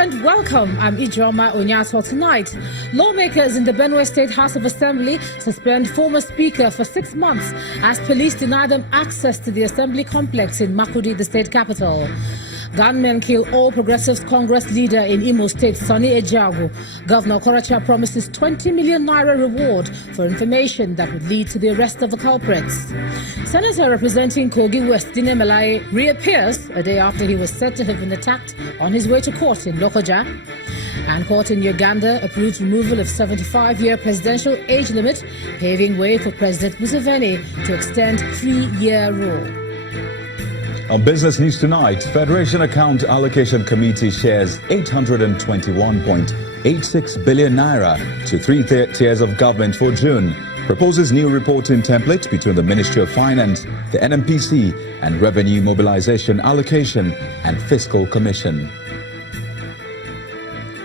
and welcome. I'm Ijoma Onyato. Tonight, lawmakers in the Benue State House of Assembly suspend former Speaker for 6 months as police deny them access to the Assembly complex in Makurdi, the state capital. Gunmen kill All Progressives Congress leader in Imo State, Sonny Ejiagu. Governor Koracha promises 20 million naira reward for information that would lead to the arrest of the culprits. Senator representing Kogi West, Dine Melaye, reappears a day after he was said to have been attacked on his way to court in Lokoja. And court in Uganda approved removal of 75-year presidential age limit, paving way for President Museveni to extend 3-year rule. On Business News Tonight, Federation Account Allocation Committee shares 821.86 billion naira to 3 tiers of government for June. Proposes new reporting template between the Ministry of Finance, the NMPC, and Revenue Mobilization Allocation and Fiscal Commission.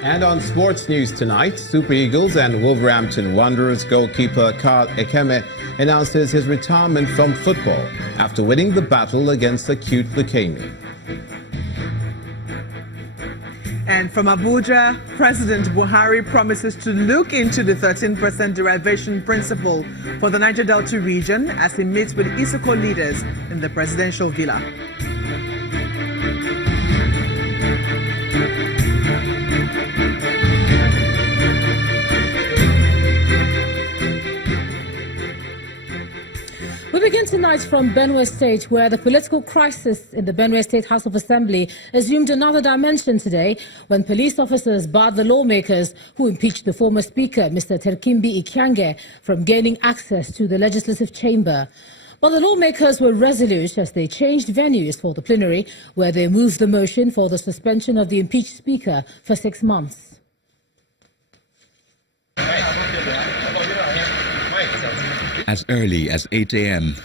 And on sports news tonight, Super Eagles and Wolverhampton Wanderers goalkeeper Carl Ekeme announces his retirement from football after winning the battle against acute leukemia. And from Abuja, President Buhari promises to look into the 13% derivation principle for the Niger Delta region as he meets with Isoko leaders in the presidential villa. We begin tonight from Benue State, where the political crisis in the Benue State House of Assembly assumed another dimension today when police officers barred the lawmakers who impeached the former Speaker, Mr. Terkimbi Ikyange, from gaining access to the legislative chamber. But the lawmakers were resolute as they changed venues for the plenary, where they moved the motion for the suspension of the impeached Speaker for 6 months. As early as 8 a.m.,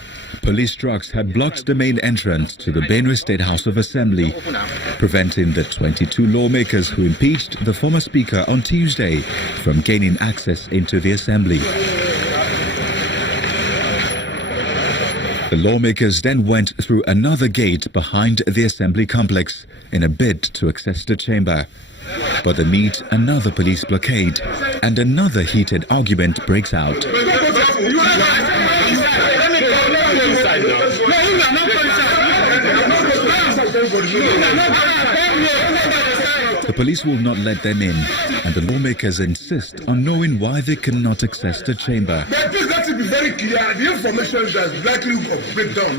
police trucks had blocked the main entrance to the Benue State House of Assembly, preventing the 22 lawmakers who impeached the former Speaker on Tuesday from gaining access into the Assembly. The lawmakers then went through another gate behind the Assembly complex in a bid to access the chamber. But they meet another police blockade, and another heated argument breaks out. The police will not let them in, and the lawmakers insist on knowing why they cannot access the chamber. But please let it be very clear, the information that is likely to break down.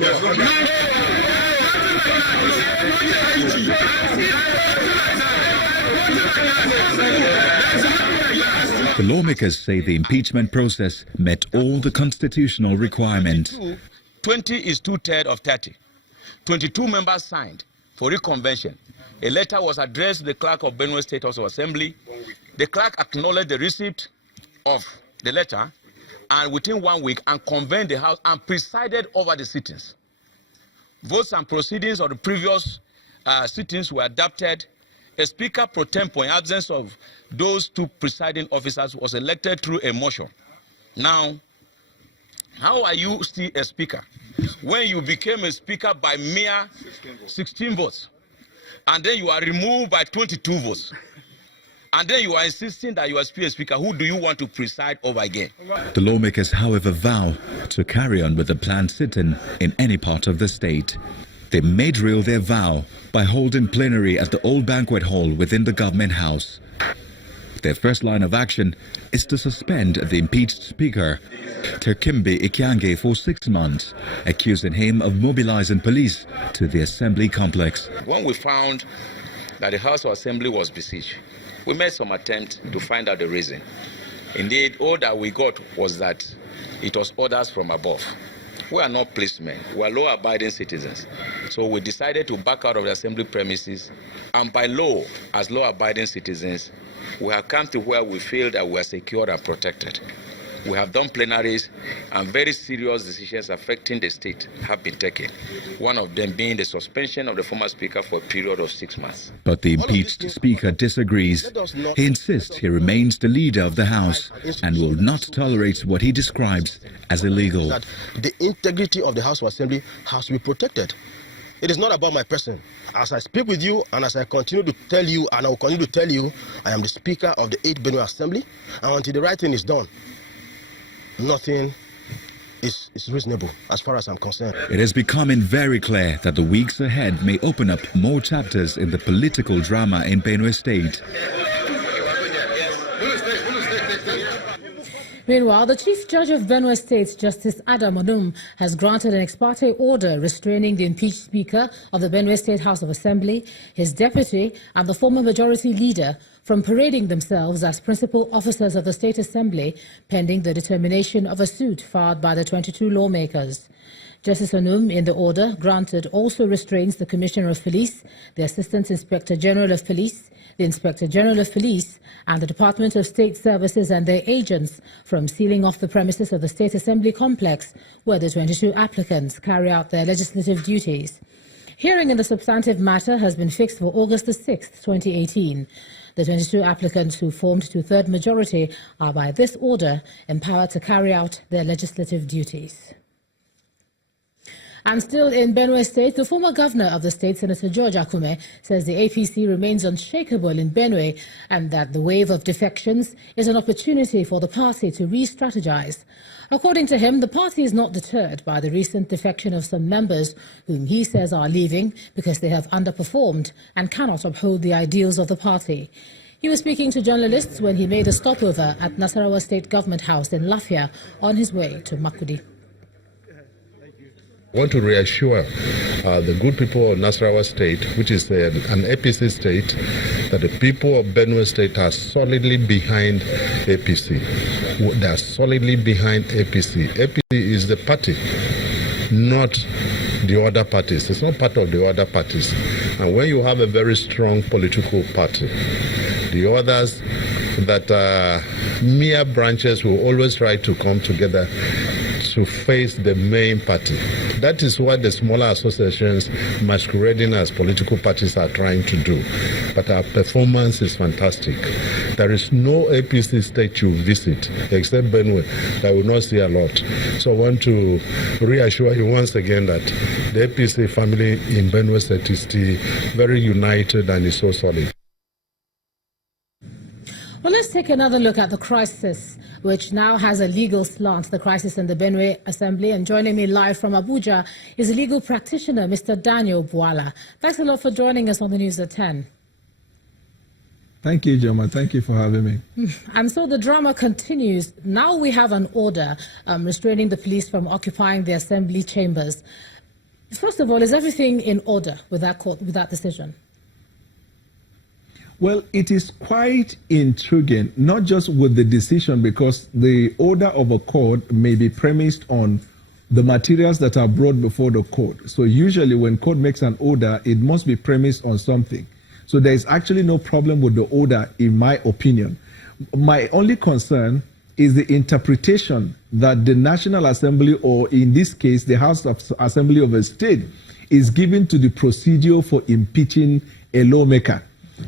The lawmakers say the impeachment process met all the constitutional requirements. 20 is 2/3 of 30. 22 members signed for reconvention. A letter was addressed to the clerk of Benue State House of Assembly. The clerk acknowledged the receipt of the letter and within 1 week and convened the House and presided over the sittings. Votes and proceedings of the previous sittings were adopted. A speaker pro tempore in absence of those 2 presiding officers was elected through a motion. Now, how are you still a speaker when you became a speaker by mere 16 votes and then you are removed by 22 votes? And then you are insisting that you are still a speaker. Who do you want to preside over again? The lawmakers, however, vow to carry on with the planned sitting in any part of the state. They made real their vow by holding plenary at the old banquet hall within the government house. Their first line of action is to suspend the impeached speaker, Terkimbi Ikyange, for 6 months, accusing him of mobilizing police to the assembly complex. When we found that the House of Assembly was besieged, we made some attempt to find out the reason. Indeed, all that we got was that it was orders from above. We are not policemen, we are law-abiding citizens. So we decided to back out of the assembly premises, and by law, as law-abiding citizens, we have come to where we feel that we are secured and protected. We have done plenaries, and very serious decisions affecting the state have been taken. One of them being the suspension of the former speaker for a period of 6 months. But the impeached speaker disagrees. He insists he remains the leader of the House and will not tolerate what he describes as illegal. That the integrity of the House of Assembly has to be protected. It is not about my person. As I speak with you and as I continue to tell you, and I will continue to tell you, I am the Speaker of the 8th Benue Assembly, and until the right thing is done, nothing is reasonable as far as I'm concerned. It is becoming very clear that the weeks ahead may open up more chapters in the political drama in Benue State. Meanwhile, the Chief Judge of Benue State, Justice Adam Onum, has granted an ex parte order restraining the impeached Speaker of the Benue State House of Assembly, his deputy, and the former majority leader from parading themselves as principal officers of the State Assembly, pending the determination of a suit filed by the 22 lawmakers. Justice Onum, in the order granted, also restrains the Commissioner of Police, the Assistant Inspector General of Police, the Inspector General of Police, and the Department of State Services and their agents from sealing off the premises of the State Assembly complex, where the 22 applicants carry out their legislative duties. Hearing in the substantive matter has been fixed for August the 6th, 2018. The 22 applicants who formed two-thirds majority are by this order empowered to carry out their legislative duties. And still in Benue State, the former governor of the state, Senator George Akume, says the APC remains unshakable in Benue and that the wave of defections is an opportunity for the party to re-strategize. According to him, the party is not deterred by the recent defection of some members whom he says are leaving because they have underperformed and cannot uphold the ideals of the party. He was speaking to journalists when he made a stopover at Nasarawa State Government House in Lafia on his way to Makudi. I want to reassure the good people of Nasarawa State, which is an APC state, that the people of Benue State are solidly behind APC. They are solidly behind APC. APC is the party, not the other parties. It's not part of the other parties. And when you have a very strong political party, the others that are mere branches will always try to come together to face the main party. That is what the smaller associations masquerading as political parties are trying to do. But our performance is fantastic. There is no APC state you visit, except Benue, that will not see a lot. So I want to reassure you once again that the APC family in Benue State is still very united and is so solid. Well, let's take another look at the crisis, which now has a legal slant, the crisis in the Benue Assembly. And joining me live from Abuja is a legal practitioner, Mr. Daniel Bwala. Thanks a lot for joining us on the news at 10. Thank you, Joma. Thank you for having me. And so the drama continues. Now we have an order restraining the police from occupying the Assembly chambers. First of all, is everything in order with that decision? Well, it is quite intriguing, not just with the decision, because the order of a court may be premised on the materials that are brought before the court. So usually when court makes an order, it must be premised on something. So there is actually no problem with the order, in my opinion. My only concern is the interpretation that the National Assembly, or in this case, the House of Assembly of a state, is given to the procedure for impeaching a lawmaker.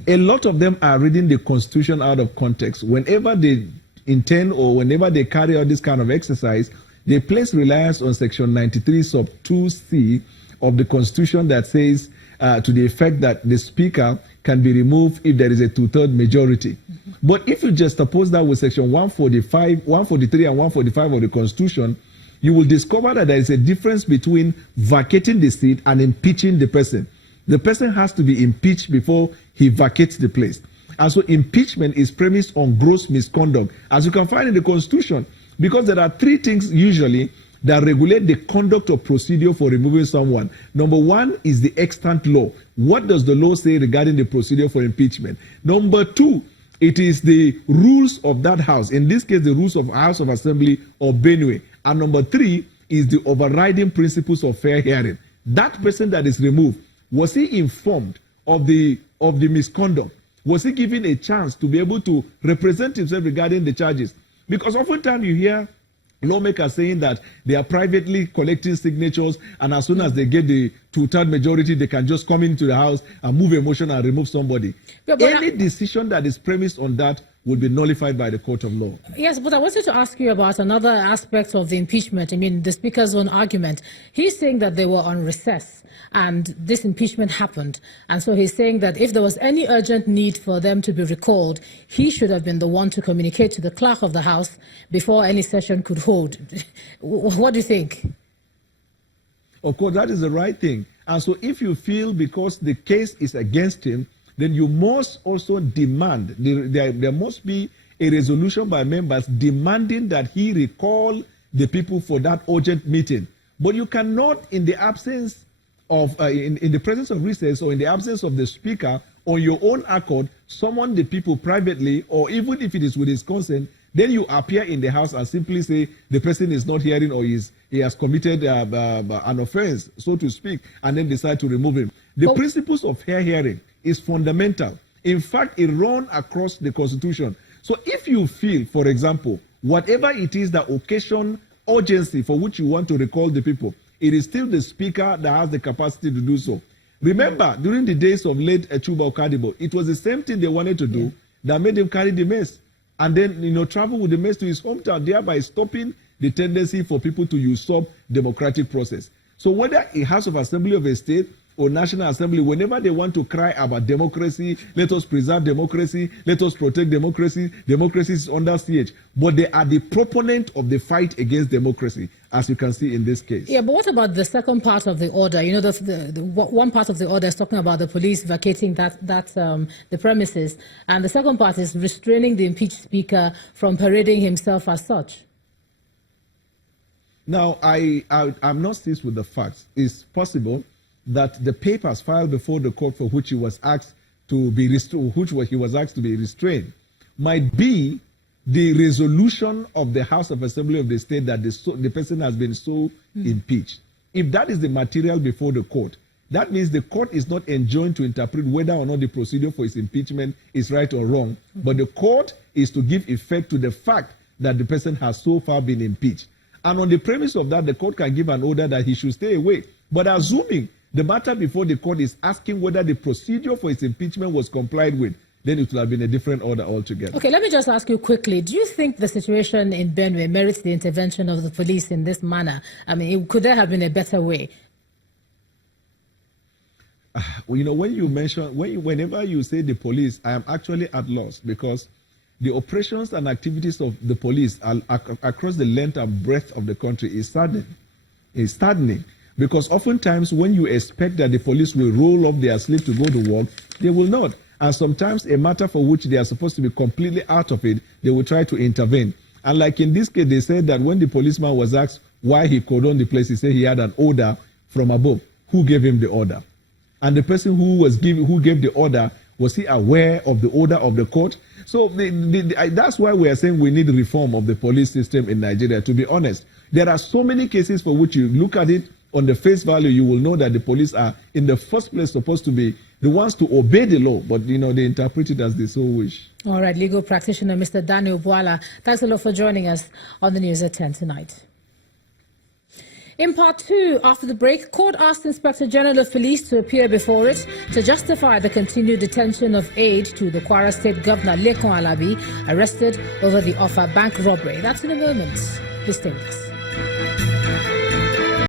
A lot of them are reading the Constitution out of context. Whenever they intend or whenever they carry out this kind of exercise, they place reliance on Section 93 sub 2C of the Constitution that says to the effect that the Speaker can be removed if there is a two-thirds majority. But if you just suppose that with Section 145, 143 and 145 of the Constitution, you will discover that there is a difference between vacating the seat and impeaching the person. The person has to be impeached before he vacates the place. And so impeachment is premised on gross misconduct, as you can find in the Constitution, because there are three things usually that regulate the conduct of procedure for removing someone. Number one is the extant law. What does the law say regarding the procedure for impeachment? Number two, it is the rules of that house, in this case, the rules of House of Assembly or Benue. And number three is the overriding principles of fair hearing. That person that is removed, was he informed of the misconduct? Was he given a chance to be able to represent himself regarding the charges? Because oftentimes you hear lawmakers saying that they are privately collecting signatures, and as soon as they get the two-third majority, they can just come into the house and move a motion and remove somebody. Yeah, Any decision that is premised on that will be nullified by the court of law. Yes, but I wanted to ask you about another aspect of the impeachment. I mean, the Speaker's own argument. He's saying that they were on recess and this impeachment happened. And so he's saying that if there was any urgent need for them to be recalled, he should have been the one to communicate to the clerk of the House before any session could hold. What do you think? Of course, that is the right thing. And so if you feel because the case is against him, then you must also demand, there must be a resolution by members demanding that he recall the people for that urgent meeting. But you cannot, in the absence of, in the presence of recess or in the absence of the Speaker, on your own accord, summon the people privately, or even if it is with his consent, then you appear in the House and simply say the person is not hearing or he has committed an offense, so to speak, and then decide to remove him. The principles of fair hearing is fundamental. In fact, it runs across the Constitution. So if you feel, for example, whatever it is that occasion urgency for which you want to recall the people, it is still the Speaker that has the capacity to do so. Remember, during the days of late Chuba Okadibo, it was the same thing they wanted to do that made him carry the mess. And then, travel with the mess to his hometown, thereby stopping the tendency for people to usurp democratic process. So whether a House of Assembly of a state or National Assembly, whenever they want to cry about democracy, let us preserve democracy, let us protect democracy, democracy is under siege. But they are the proponent of the fight against democracy, as you can see in this case. Yeah, but what about the second part of the order? You know, the one part of the order is talking about the police vacating the premises, and the second part is restraining the impeached Speaker from parading himself as such. Now, I'm not seized with the facts. It's possible that the papers filed before the court for which he was asked to be restrained, might be the resolution of the House of Assembly of the state that the person has been so impeached. If that is the material before the court, that means the court is not enjoined to interpret whether or not the procedure for his impeachment is right or wrong, but the court is to give effect to the fact that the person has so far been impeached. And on the premise of that, the court can give an order that he should stay away. But assuming the matter before the court is asking whether the procedure for his impeachment was complied with, then it will have been a different order altogether. Okay, let me just ask you quickly. Do you think the situation in Benue merits the intervention of the police in this manner? I mean, could there have been a better way? Well, when you mention, whenever you say the police, I am actually at loss, because the operations and activities of the police across the length and breadth of the country is saddening. Because oftentimes when you expect that the police will roll up their sleeve to go to work, they will not. And sometimes a matter for which they are supposed to be completely out of it, they will try to intervene. And like in this case, they said that when the policeman was asked why he cordoned the place, he said he had an order from above. Who gave him the order? And the person who gave the order, was he aware of the order of the court? So that's why we are saying we need reform of the police system in Nigeria. To be honest, there are so many cases for which you look at it, on the face value, you will know that the police are, in the first place, supposed to be the ones to obey the law, but, they interpret it as they so wish. All right, legal practitioner Mr. Daniel Bwala, thanks a lot for joining us on the News at 10 tonight. In part 2, after the break, court asked Inspector General of Police to appear before it to justify the continued detention of aide to the Kwara State Governor Lekon Alabi, arrested over the Offa Bank robbery. That's in a moment. Please stay with us.